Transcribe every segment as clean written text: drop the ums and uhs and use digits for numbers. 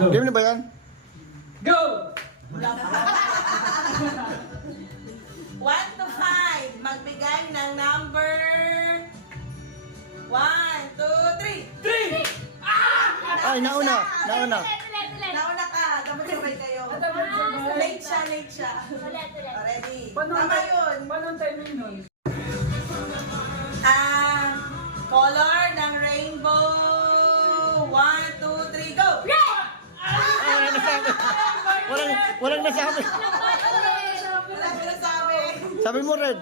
Game na ba yan? Go! 1 to 5. Magbigay ng number 1, 2, 3. 3! Ah! Ay, nauna. Nauna ka. Dapat sabay kayo. Late siya. Ready? Tama yun. Paano ang timing nun? Color ng rainbow. 1, 2, 3, go! Ay, nasabi. Walang nasabi. Wala ko nasabi. Sabi mo, Red.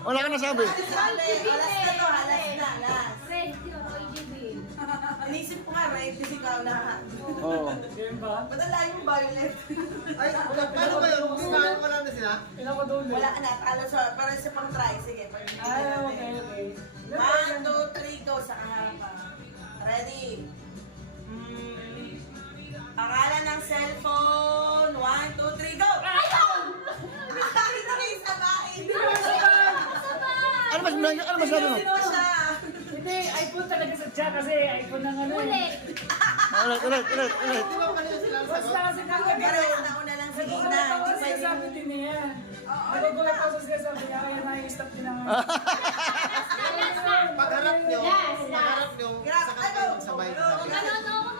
Wala ka nasabi. Alas na to, alas. Red yun, OGB. Inisip ko nga, right? Kasi ikaw lahat. Oo. Game ba? Ba't ang layo mo violet? Ay, paano ba yun? Kung wala na sila? Ilan ko doon Wala ka na, talo sa, para sa pang try. Sige, pag-ibigay Ay, natin. okay. 1, 2, 3, go sa harapan. Ready? Pangalan ng cellphone. 1, 2, 3, go! Ayaw! Bakit na kayo sabahin? Ano ba sabi mo? Sino siya? Hindi, iPhone talaga sa tiya kasi iPhone ng ano. Ulit. Ulit. Di ba kanina sila ang Basta sagot? kasi kagabi. Pero nauna lang si Ina. Ako kasi sinasabi din niya. Nagugulat ako sa sinasabi niya, kaya nakikistop din ako. Pagharap nyo, Last. saka kayo magsabay.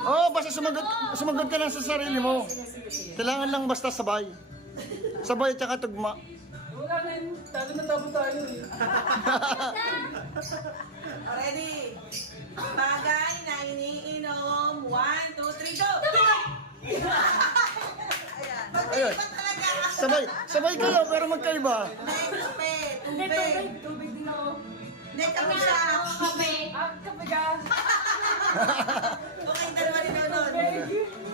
Oo, basta sumagot ka lang sa sarili mo. Kailangan lang basta sabay. Sabay at saka tugma. Wala na yun, talo na tabo tayo eh. Ready? Bagay na iniinom. 1, 2, 3, go! Ayan. Ayun. Magkaiba talaga. Sabay kayo pero magkaiba. Next, Hindi, tubig. tubig din ako. Next, kami siya. Kape. Ah, kape ka. Okay, dalawa ni Donon.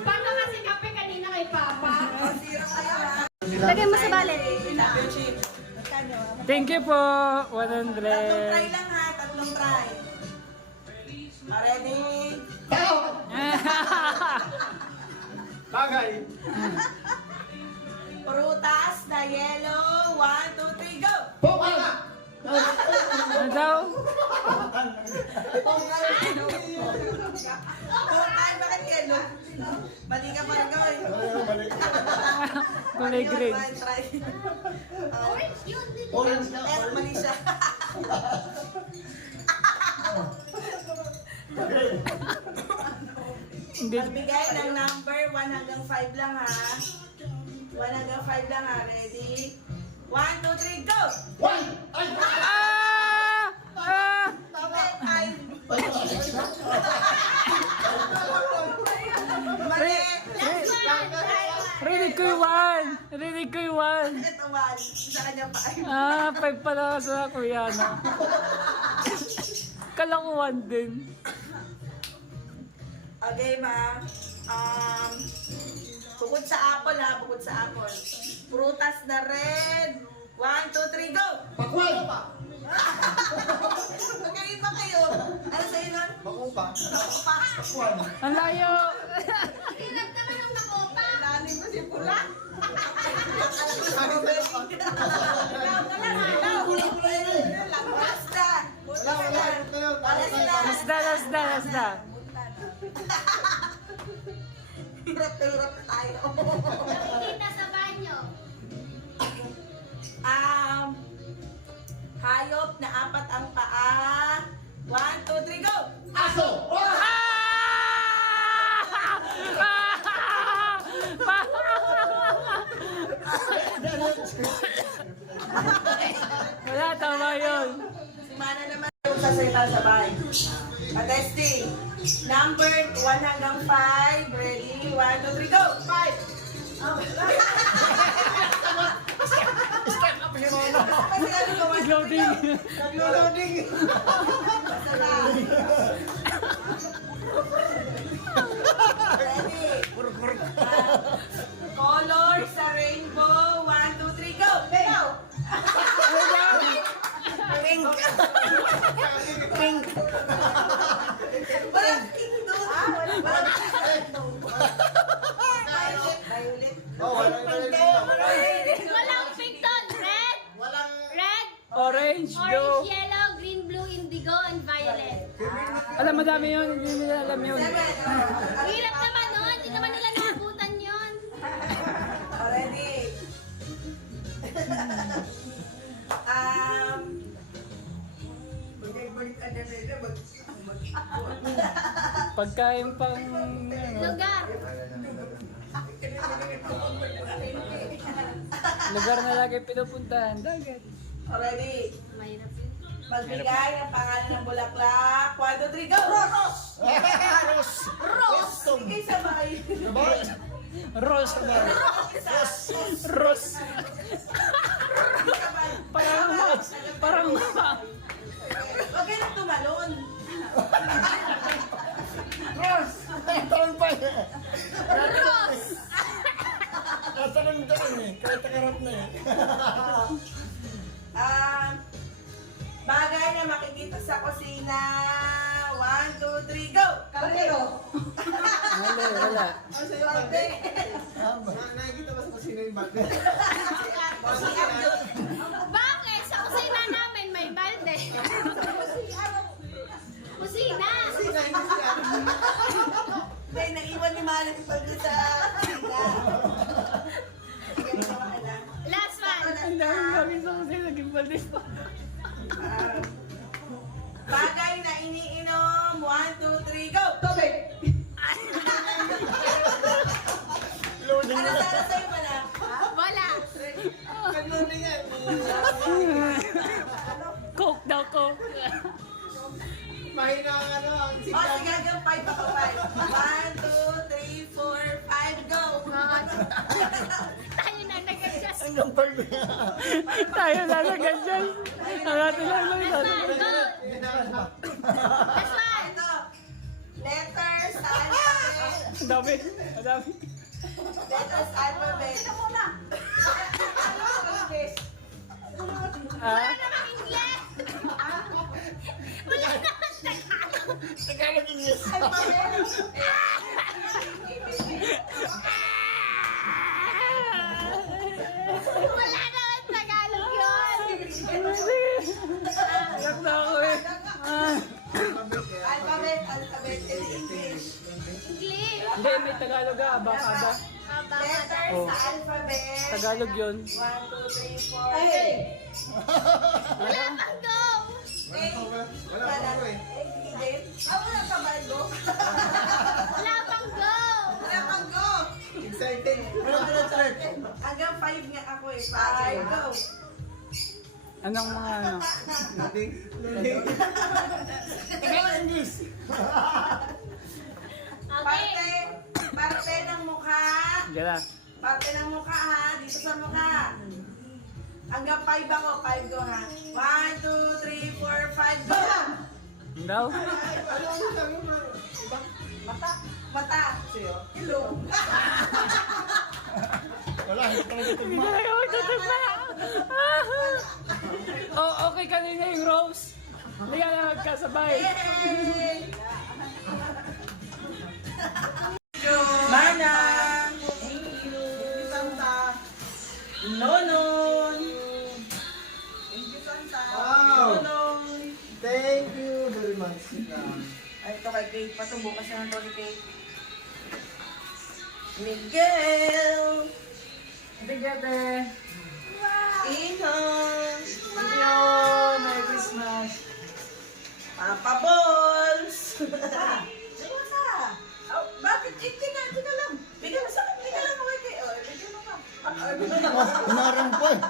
Paano kasi kape kanina kay Papa? O, zero kayo ha. Lagay mo sa balet. Championship. Magkano? Thank you po, Tatlong try 100. lang ha. Tatlong try. Ready? Bagay. Prutas na yellow. 1, 2, 3, go! Ano daw? Prutas, bakit yellow? Mali ka pa rin gawin. Kulay green. Try. Orange yun. Orange na. Eh, mali siya. Hindi. Magbigay ng number 1 hanggang 5 lang ha. 1 hanggang 5 lang ha. Ready? 1, 2, 3, go! Ah! Ah! Ay! Mali! Rinig ko yung 1! Rinig ko yung 1! Ito 1. Sa kanya pa. Ah, 5 pala sa kuya, no? Kala ko 1 din. Okay, ma. Bukod sa apple ha. Bukod sa apple. Prutas na red. 1, 2, 3, go! Pakwal! Magaling ba kayo? Ano sa'yo nun? Makupa. Pa! Ang layo! Hirap naman ang nakopa. Kailangan mo si Pula. Last na! Last na. Hirap na hirap na tayo. Nakikita sa banyo. Hayop na 4 ang paa. 1, 2, 3, go! Aso! Wala, tama yun. Si Mana naman yung sasalita sa bahay. Testing. Number 1 hanggang 5. Ready? 1, 2, 3, go! 5! Start up yung ano. Kasi ano ko, Loading. Naglo-loading. basta na. Ready? Color sa rainbow. 1, 2, 3, go! Go! Pink! Pink! Walang pink doon. Walang pink doon. Violet. Oh, walang Walang pink doon. Red, Walang... red, Orange, blue. orange, yellow, green, blue, indigo, and violet. Alam, madami yun. Hindi nila alam yun. 7. Hirap naman, no? Pagkain pang... Lugar. Lugar na lagi pinupuntahan. Dagat. Already. Mahirap yun. Magbigay ng pangalan ng bulaklak. 1, 2, 3, go! Rose! Ros! Rose! Sige, sabay. Sabay! Rose. Rose. Parang mas. Parang mas. Huwag kayo na tumalon. Ros! Talon pa eh! Cross. Talon eh. Kahit nakarap na eh. Bagay na makikita sa kusina. 1, 2, 3, go! Kaldero. Wala. Ano sa'yo, Bagay? Nakikita ba sa kusina yung Bagay? Bakit? Sa kusina namin may balde. Kusina. Dahil naiwan ni Malit pag sa kusina. Ganito ka na. Last one. Ang daming bagay sa kasi naging balde pa. Bagay na iniinom. 1, 2, 3, go! Tubig! Loading Ano na. sana sa'yo pa na? Wala. Pag-loading yan. Coke daw, Coke. Mahina ang ano, ang O, sigaw. sige, hanggang 5 ako, 5. 1, 2, 3, 4, 5, go! Tayo na nag-adjust. Hanggang pag... Tayo lalagyan dyan. Ang atin lang lang Last one. Go. Last one. Ito. Letters, alphabet. Ang dami. Ang dami. Letters, alphabet. Ito muna. Ah? Namang Ingles. Wala naman Tagalog. Tagalog English. Wala naman Tagalog yun. Iyak na ako eh. Ah. Alphabet, alphabet in English. English. Hindi, may Tagalog ah. Baka ba? Letters Oh. sa alphabet. Tagalog yun. 1, 2, 3, 4. Ay! Wala pang go. Wala pa ako eh. Hindi. Wala ka ba, go? Wala pang go. Wala kang go! Excited. Hanggang 5 nga ako eh. 5, go! Anong mga ano? Loading. Loading. Tagalog English. Parte, parte ng mukha. Diyan na. Parte ng mukha ha, dito sa mukha. Hanggang 5 ako, 5 go ha. 1, 2, 3, 4, 5, go! Ang daw? Ano ang sabi mo? Iba? Mata. Mata. Ilong. Wala, hindi talaga Hindi tugma. talaga magtutugma. Oh, okay kanina yung Rose. Hindi ka na magkasabay. Yay! Manang. Thank you. Santa. Nonon. Thank you, Santa. Wow. Nonon. Thank you very much. Ay, ito kay Kate. Patubukas na ito ni Kate. Miguel. Bigate. Ino. Yo, Merry Christmas. Papa Balls. Diba na? Oh, bakit? Tika lang. Bigyan mo sa akin. Bigyan lang ako kay oh, bigyan mo ka. Hinarang pa eh.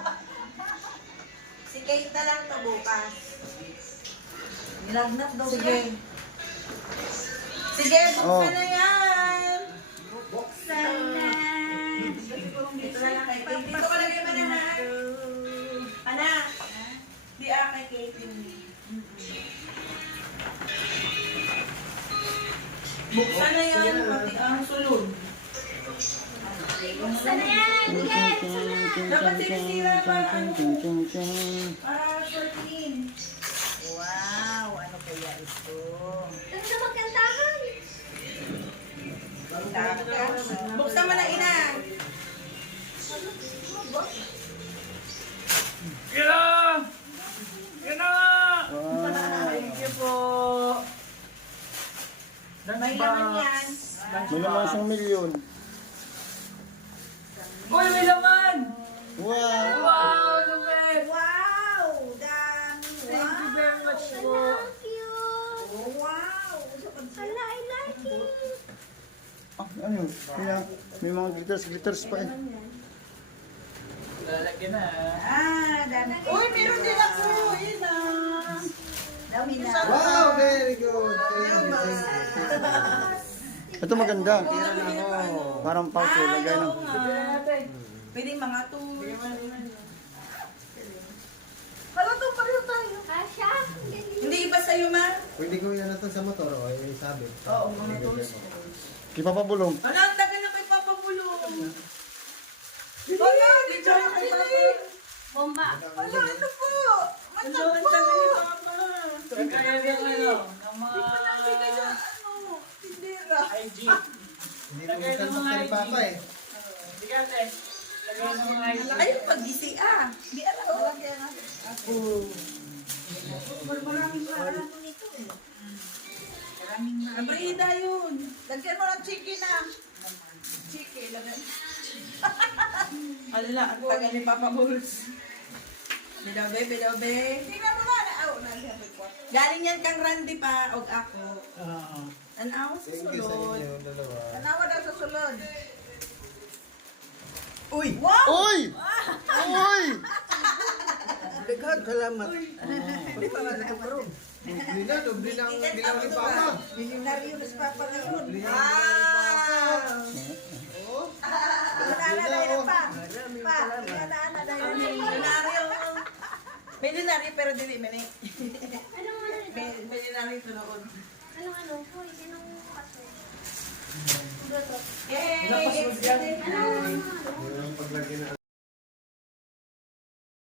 Si Kate na lang to bukas. Nilagnat daw Sige. Sige, buksan na yan. Buksan na. Dito na lang kay Kate. Dito ka lagay mana ha. Ana. Di kay Kate yun. Buksan na yan. Pati ang sulod. Buksan na yan. Yes. Dapat sinisira pa ang para 14. Wow, ano kaya ito? Ganda magkantahan. Buksan mo na ina. Yan na! Yan na! Thank you po. May laman yan. May naman isang milyon. Uy, may laman! Wow! Wow, Lupet! Wow! Dami! Thank you very much po. Cute. Wow! Hala, I like it. Ah, ano yun? Kaya, may mga glitters pa eh. Lalagyan na. Dami. Uy, meron din ako. Yun na. Dami na. Wow, very good. Thank you. Ito maganda. Meron ako. Parang pauto, lagay ng... Pwede mga to. Hala to, pareho tayo. Asya, ang galing. Hindi iba sa'yo, ma. Pwede ko yan natin sa motor o yung sabi. Oo, mga tools. Ipapabulong. Ano, ang tagal na may papabulong. Wala, di dyan na kay Papa. Bomba. Wala, ito po. Ano, Matag ang po. tagal ni Papa. Kaya yung ano, ng mga Hindi ka ano, tindera. IG. Hindi ko minsan ni Papa eh. Hindi ka, te. Lagyan ng mga IG. Ayun, pag-isi Di alam ko. Maraming maraming nito eh. Maraming Abrida yun. Lagyan mo ng chicken Chicken, lagyan. Ala, ang tagal ni Papa Bulls. Bidaw be. Tingnan mo na. Galing yan kang Randy pa, og ako. Anaw sa Thank you sa sulod. inyo dalawa. Anawa daw sa sulod. Uy! Wow! Uy! Uy! Daghang salamat. Hindi pa wala ka parang. Dubli na, dubli ng dilaw ni Papa. Milyonaryo na si Papa ngayon. Wow! Ana dahil pa. Ana dahil milyonaryo. Milyonaryo pero dili man eh. Anong ano nito? Milyonaryo ito noon. Anong ano? Hoy, sinong kaso? Yay! Napasod yan. Anong